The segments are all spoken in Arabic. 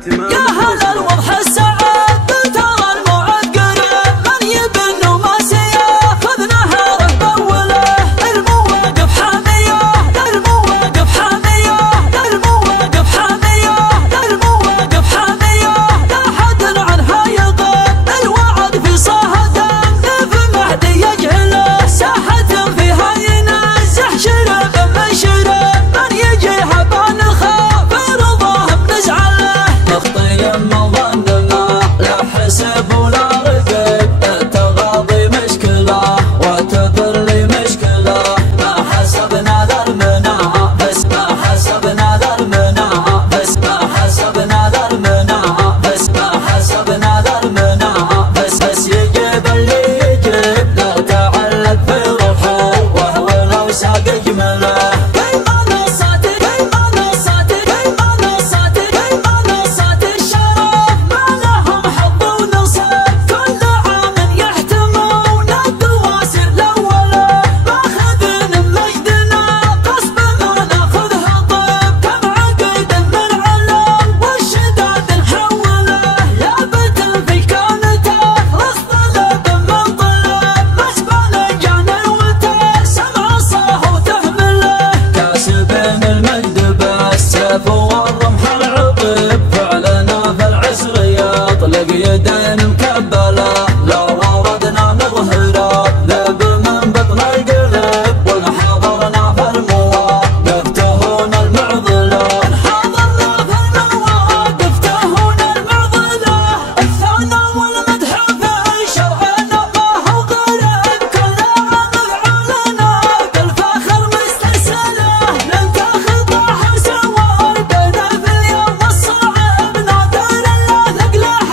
اهتمام. يا هلا الوضح السعد ترى الموعد قريب، من يبن وماسيه خذ نهاره بوله، المواقف حاميه المواقف حاميه المواقف حاميه المواقف حاميه، لا حد عنها يغيب الوعد في صهدان، في مهدي يجهله ساحة فيها ينزح شرب من شرب، من يجيها بان الخاف رضاه بنزعله، مخطي من ظننا لا حسب ولا رقب، التغاضي مشكله واعتذر لي مشكله، ما حسبنا ذا المناعه بس ما حسبنا ذا المناعه بس ما حسبنا ذا المناعه بس ما حسبنا ذا المناعه بس يجيب اللي يجيب، لا تعلق في روحه وهو لو ساق يجمله. يدين مكبلة لو وردنا نظهره، ذب من بطن القلب وانحضرنا في المواقف تهون المعضلة، انحضرنا في المواقف تهون المعضلة، الثنى والمدح في شرعنا ما هو غريب، كل عام افعالنا بالفخر مسترسله، ننتخب حسوار بنا في اليوم الصعب، نادر الله ثقله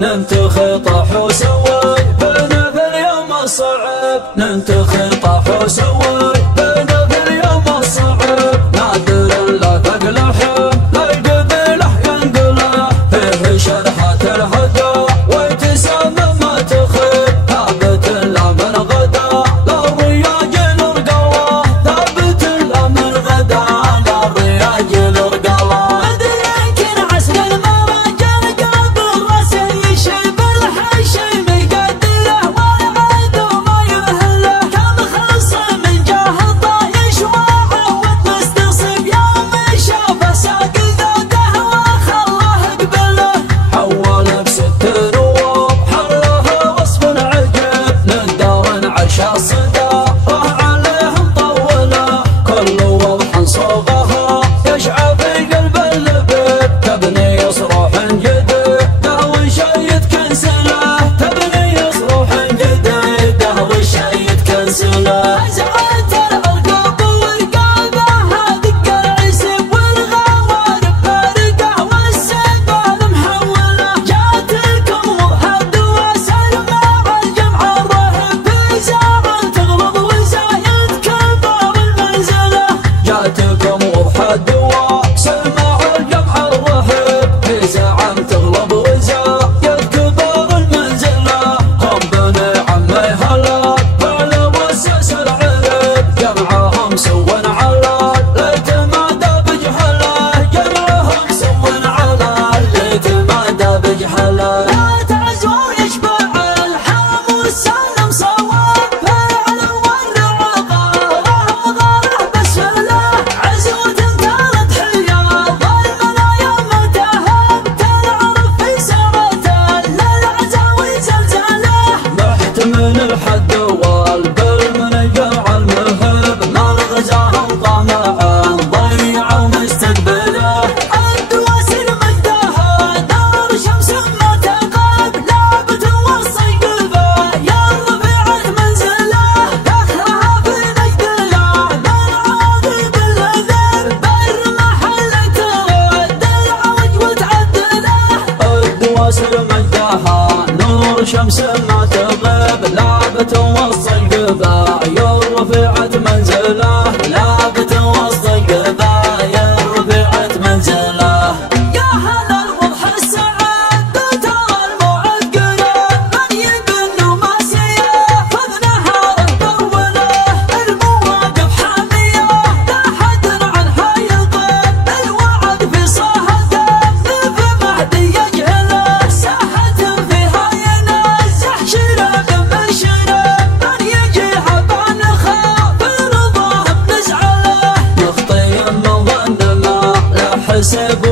ننتخي طاح وسوي بنا في اليوم الصعب، ننتخي طاح وسوي بنا في اليوم الصعب، نادر لا ثقله لا القبيله ينقله، فيه شرحة الهدى ويتسامى ما تخيب، ثابت لا من غدا لا الرياجل رقله، ثابت لا من غدا لا الرياجل رقله. شمس ما تغيب لا بتوصل قبايل رفعت منزله، لا بتوصل قبايل رفعت منزله. يا هلا الوضح السعد ترى الموعد قريب، من يبن وماسيه خذ نهاره بوله، المواقف حسب